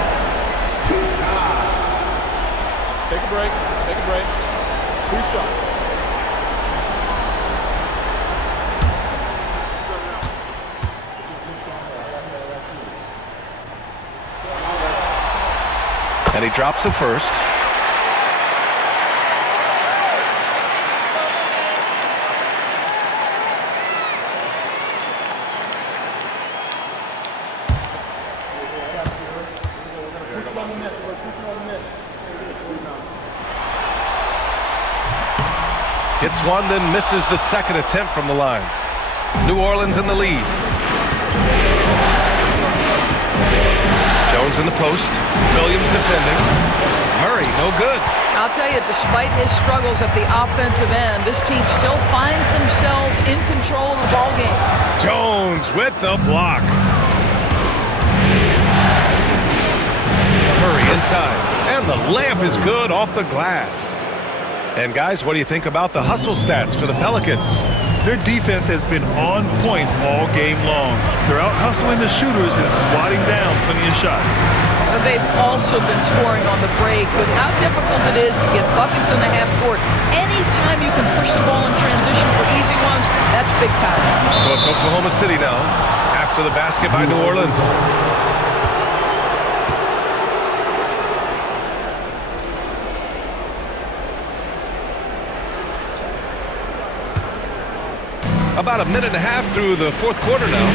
2 shots. Take a break. Take a break. 2 shots. And he drops it first. Hits one, then misses the second attempt from the line. New Orleans in the lead. Jones in the post. Williams defending. Murray, no good. I'll tell you, despite his struggles at the offensive end, this team still finds themselves in control of the ball game. Jones with the block. Murray inside. And the layup is good off the glass. And guys, what do you think about the hustle stats for the Pelicans? Their defense has been on point all game long. They're out hustling the shooters and swatting down plenty of shots. They've also been scoring on the break with how difficult it is to get buckets in the half court. Anytime you can push the ball in transition for easy ones, that's big time. So it's Oklahoma City now after the basket by New Orleans. About a minute and a half through the fourth quarter now.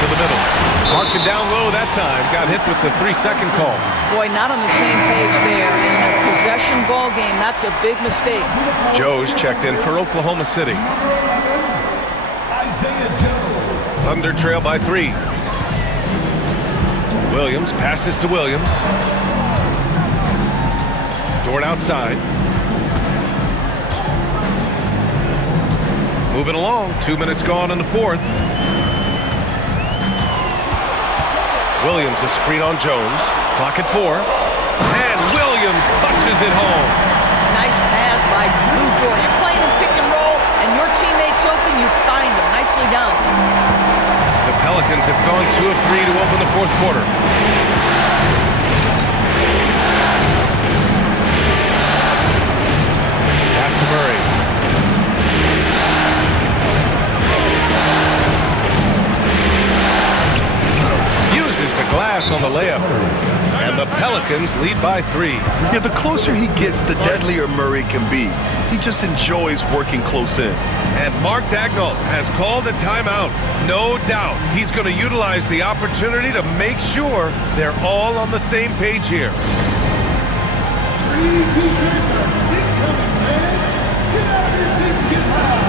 To the middle. Marked it down low that time. Got hit with the 3-second call. Boy, not on the same page there. In a possession ball game, that's a big mistake. Joe's checked in for Oklahoma City. Thunder trail by 3. Williams passes to Williams. Dort outside. Moving along, 2 minutes gone in the fourth. Williams a screen on Jones. Clock at 4. And Williams punches it home. Nice pass by Lou Dort. You're playing in pick and roll, and your teammate's open, you find them. Nicely done. The Pelicans have gone 2 of 3 to open the fourth quarter. Pass to Murray. Uses the glass on the layup. And the Pelicans lead by 3. Yeah, the closer he gets, the deadlier Murray can be. He just enjoys working close in. And Mark Daigneault has called a timeout. No doubt he's going to utilize the opportunity to make sure they're all on the same page here. 3 T-shirts are incoming, man. Get out of your seat and get loud.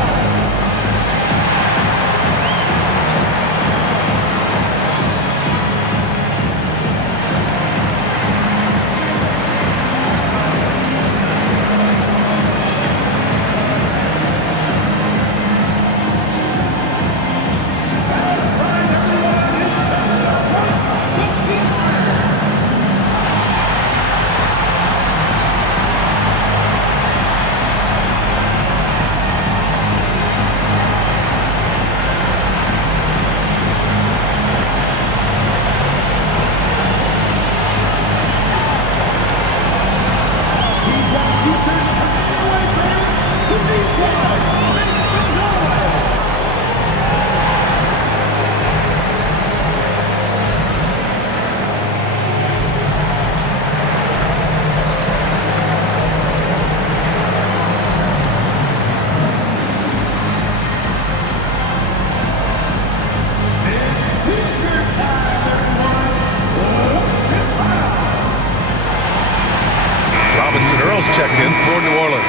Checked in for New Orleans.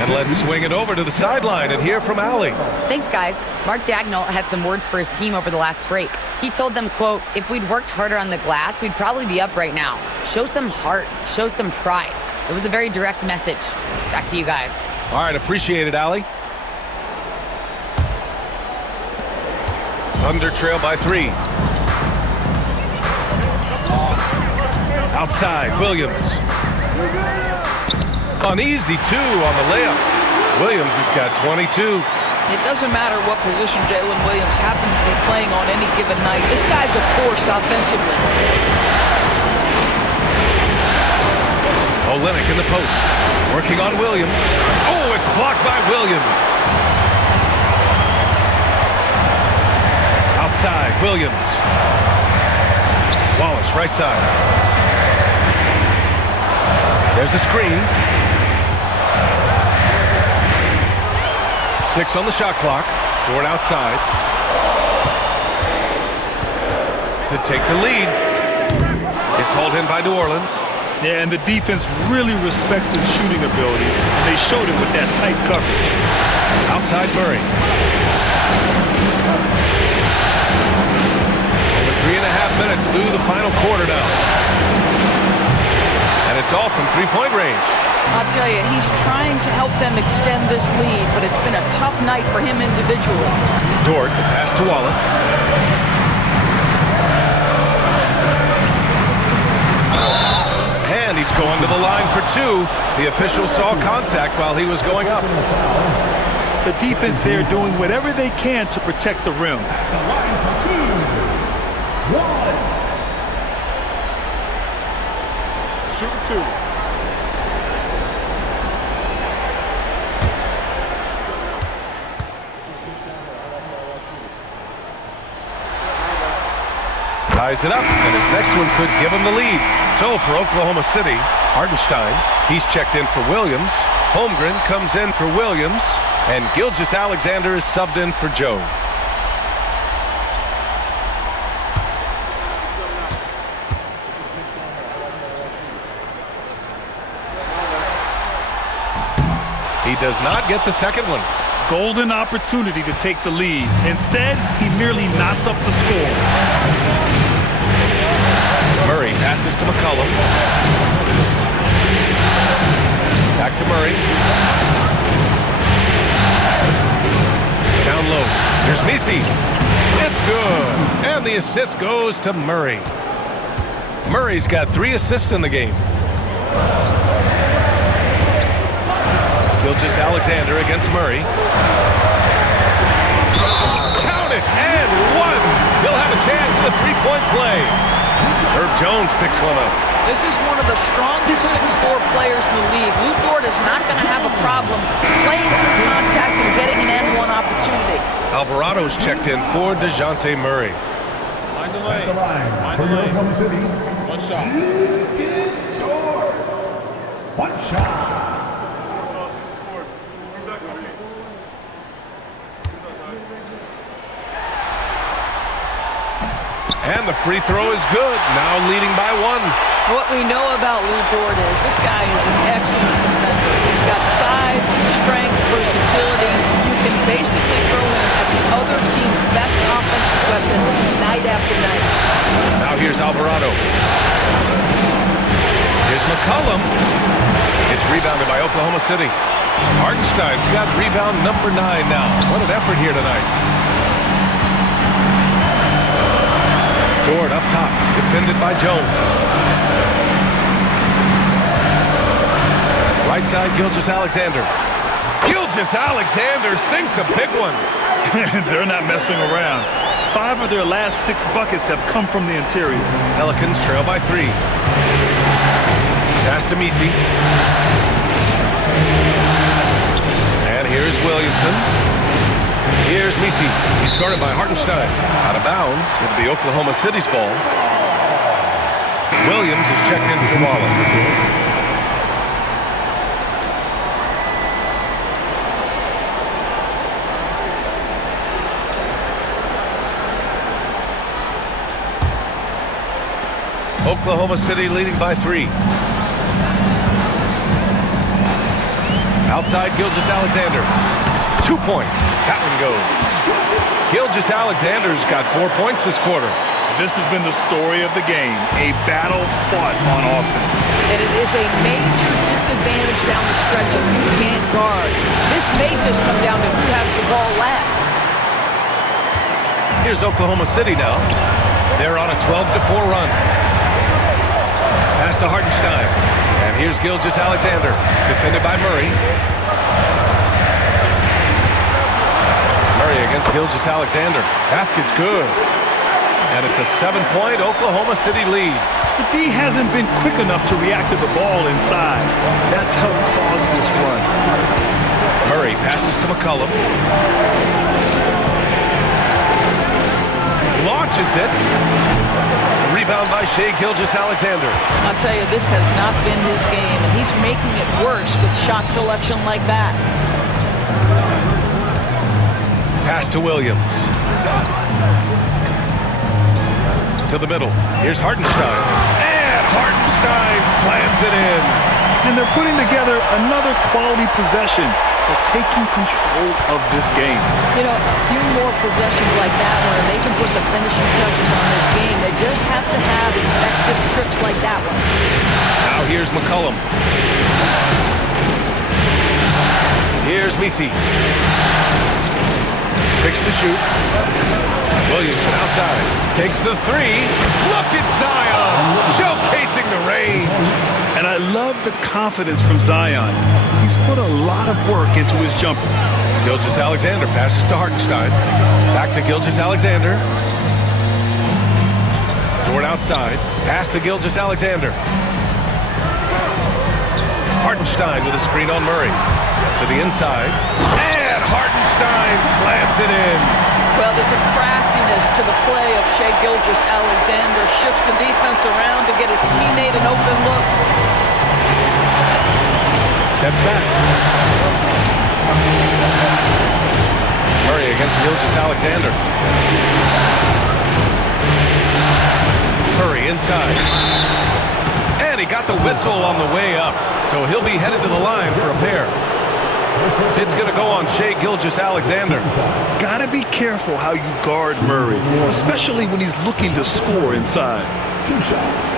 And let's swing it over to the sideline and hear from Allie. Thanks, guys. Mark Daigneault had some words for his team over the last break. He told them, quote, "If we'd worked harder on the glass, we'd probably be up right now. Show some heart. Show some pride." It was a very direct message. Back to you guys. All right, appreciate it, Allie. Thunder trail by 3. Outside, Williams. Uneasy 2 on the layup. Williams has got 22. It doesn't matter what position Jalen Williams happens to be playing on any given night. This guy's a force offensively. Olynyk in the post. Working on Williams. Oh, it's blocked by Williams. Outside, Williams. Wallace, right side. There's a screen. 6 on the shot clock. Dort outside. To take the lead. It's hauled in by New Orleans. Yeah, and the defense really respects his shooting ability. They showed it with that tight coverage. Outside Murray. Over 3.5 minutes through the final quarter now. And it's all from three-point range. I'll tell you, he's trying to help them extend this lead, but it's been a tough night for him individually. Dort, the pass to Wallace. And he's going to the line for 2. The official saw contact while he was going up. The defense there doing whatever they can to protect the rim. At the line for 2, Wallace. Shooting 2. Ties it up, and his next one could give him the lead. So for Oklahoma City, Hartenstein, he's checked in for Williams. Holmgren comes in for Williams, and Gilgeous-Alexander is subbed in for Joe. He does not get the second one. Golden opportunity to take the lead. Instead, he merely knots up the score. Murray passes to McCollum. Back to Murray. Down low. Here's Misi. It's good. And the assist goes to Murray. Murray's got 3 assists in the game. Gilgeous-Alexander against Murray. Count it, and 1. He'll have a chance in the 3-point play. Herb Jones picks one up. This is one of the strongest 6'4" players in the league. Lou Dort is not going to have a problem playing through contact and getting an N1 opportunity. Alvarado's checked in for DeJounte Murray. Mind the lane. Mind the lane. One shot. One shot. And the free throw is good. Now leading by 1. What we know about Lou Dort is this guy is an excellent defender. He's got size, strength, versatility. You can basically throw him at the other team's best offensive weapon night after night. Now here's Alvarado. Here's McCollum. It's rebounded by Oklahoma City. Hartenstein's got rebound number 9 now. What an effort here tonight. Dort up top, defended by Jones. Right side, Gilgeous-Alexander. Gilgeous-Alexander sinks a big one. They're not messing around. 5 of their last 6 buckets have come from the interior. Pelicans trail by 3. Pass to Misi. And here's Williamson. Here's Misi. He's guarded by Hartenstein. Out of bounds. It'll be Oklahoma City's ball. Williams is checked in for Wallace. Oklahoma City leading by 3. Outside Gilgeous-Alexander. 2 points. That one goes. Gilgeous-Alexander's got 4 points this quarter. This has been the story of the game. A battle fought on offense. And it is a major disadvantage down the stretch if you can't guard. This may just come down to who has the ball last. Here's Oklahoma City now. They're on a 12-4 run. Pass to Hartenstein. And here's Gilgeous-Alexander, defended by Murray. Murray against Gilgeous-Alexander. Basket's good. And it's a 7-point Oklahoma City lead. The D hasn't been quick enough to react to the ball inside. That's helped cause this run. Murray passes to McCollum. Launches it. Rebound by Shai Gilgeous-Alexander. I'll tell you, this has not been his game, and he's making it worse with shot selection like that. Pass to Williams. To the middle. Here's Hartenstein. And Hartenstein slams it in. And they're putting together another quality possession. They're taking control of this game. You know, a few more possessions like that where they can put the finishing touches on this game. They just have to have effective trips like that one. Now here's McCollum. Here's Misi. 6 to shoot. Williamson outside. Takes the 3. Look at Zion, showcasing the range. And I love the confidence from Zion. He's put a lot of work into his jumper. Gilgeous-Alexander passes to Hartenstein. Back to Gilgeous-Alexander. Dort outside. Pass to Gilgeous-Alexander. Hartenstein with a screen on Murray. To the inside. And Hartenstein slams it in. Well, there's a craftiness to the play of Shai Gilgeous-Alexander. Shifts the defense around to get his teammate an open look. Steps back. Murray against Gilgeous-Alexander. Murray inside. And he got the whistle on the way up. So he'll be headed to the line for a pair. It's going to go on Shai Gilgeous-Alexander. Gotta be careful how you guard Murray, especially when he's looking to score inside. 2 shots.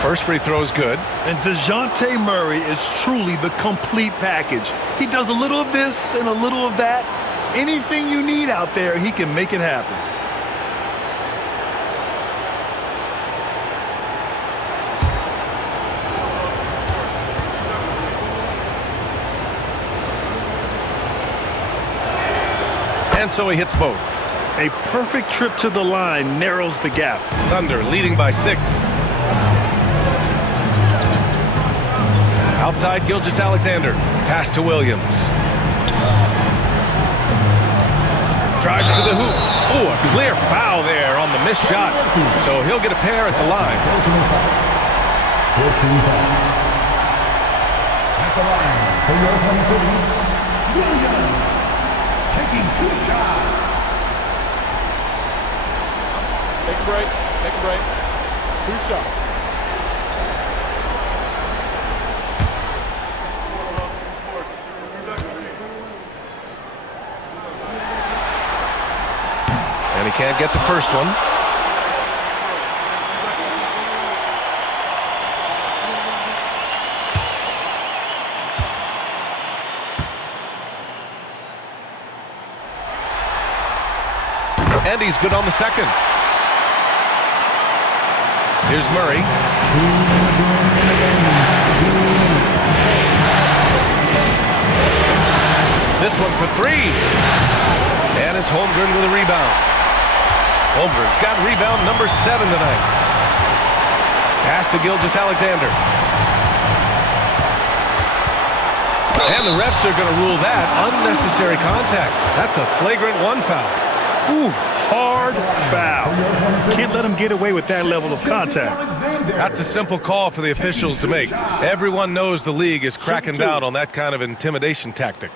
First free throw is good. And DeJounte Murray is truly the complete package. He does a little of this and a little of that. Anything you need out there, he can make it happen. And so he hits both. A perfect trip to the line narrows the gap. Thunder leading by 6. Outside Gilgeous-Alexander. Pass to Williams. Drives to the hoop. Oh, a clear foul there on the missed shot. So he'll get a pair at the line. At the line for your Oklahoma City, Williams, taking 2 shots. Take a break. Take a break. 2 shots. And he can't get the first one. And he's good on the second. Here's Murray. This one for 3. And it's Holmgren with a rebound. Holmgren's got rebound number 7 tonight. Pass to Gilgeous-Alexander. And the refs are going to rule that unnecessary contact. That's a flagrant 1 foul. Ooh, hard foul. Can't let him get away with that level of contact. That's a simple call for the officials to make. Everyone knows the league is cracking down on that kind of intimidation tactic.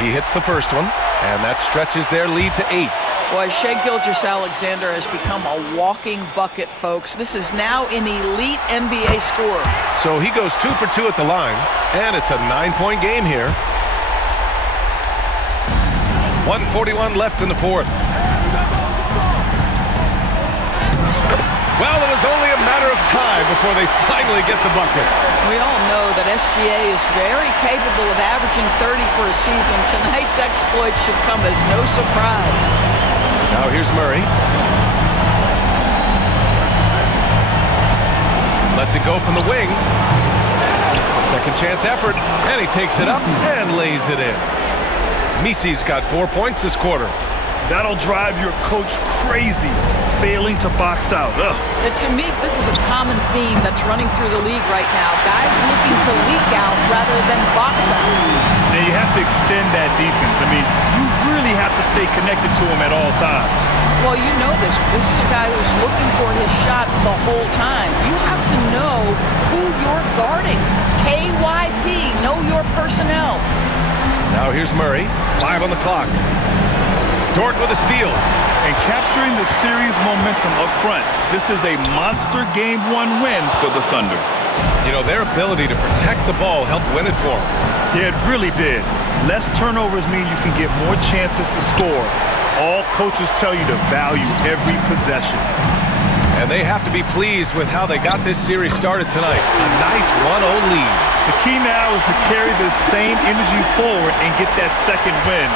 He hits the first one, and that stretches their lead to 8. Boy, Shai Gilgeous-Alexander has become a walking bucket, folks. This is now an elite NBA scorer. So he goes 2 for 2 at the line, and it's a 9-point game here. 1:41 left in the 4th. Well, it was only a matter of time before they finally get the bucket. We all know that SGA is very capable of averaging 30 for a season. Tonight's exploit should come as no surprise. Now here's Murray. Lets it go from the wing. Second chance effort, and he takes it up and lays it in. Misi's got 4 points this quarter. That'll drive your coach crazy, failing to box out. Ugh. To me, this is a common theme that's running through the league right now. Guys looking to leak out rather than box out. Now you have to extend that defense. I mean, you really have to stay connected to him at all times. Well, you know this. This is a guy who's looking for his shot the whole time. You have to know who you're guarding. KYP, know your personnel. Now here's Murray. 5 on the clock. Dort with a steal. And capturing the series momentum up front. This is a monster Game 1 win for the Thunder. You know, their ability to protect the ball helped win it for them. Yeah, it really did. Less turnovers mean you can get more chances to score. All coaches tell you to value every possession. And they have to be pleased with how they got this series started tonight. A nice 1-0 lead. The key now is to carry this same energy forward and get that second win.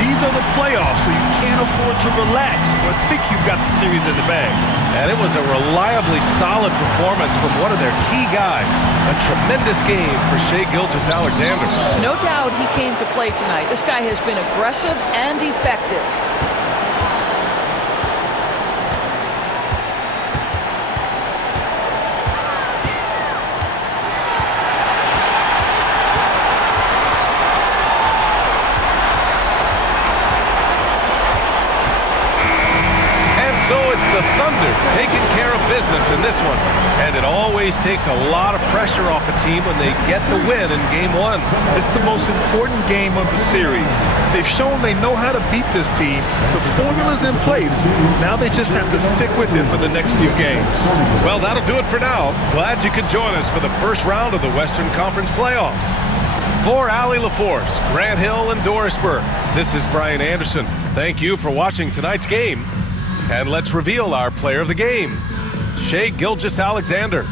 These are the playoffs, so you can't afford to relax or think you've got the series in the bag. And it was a reliably solid performance from one of their key guys. A tremendous game for Shai Gilgeous-Alexander. No doubt he came to play tonight. This guy has been aggressive and effective. the Thunder taking care of business in this one. And it always takes a lot of pressure off a team when they get the win in Game 1. It's the most important game of the series. They've shown they know how to beat this team. The formula's in place. Now they just have to stick with it for the next few games. Well, that'll do it for now. Glad you could join us for the first round of the Western Conference playoffs. For Allie LaForce, Grant Hill, and Dorisburg, this is Brian Anderson. Thank you for watching tonight's game. And let's reveal our player of the game, Shai Gilgeous-Alexander.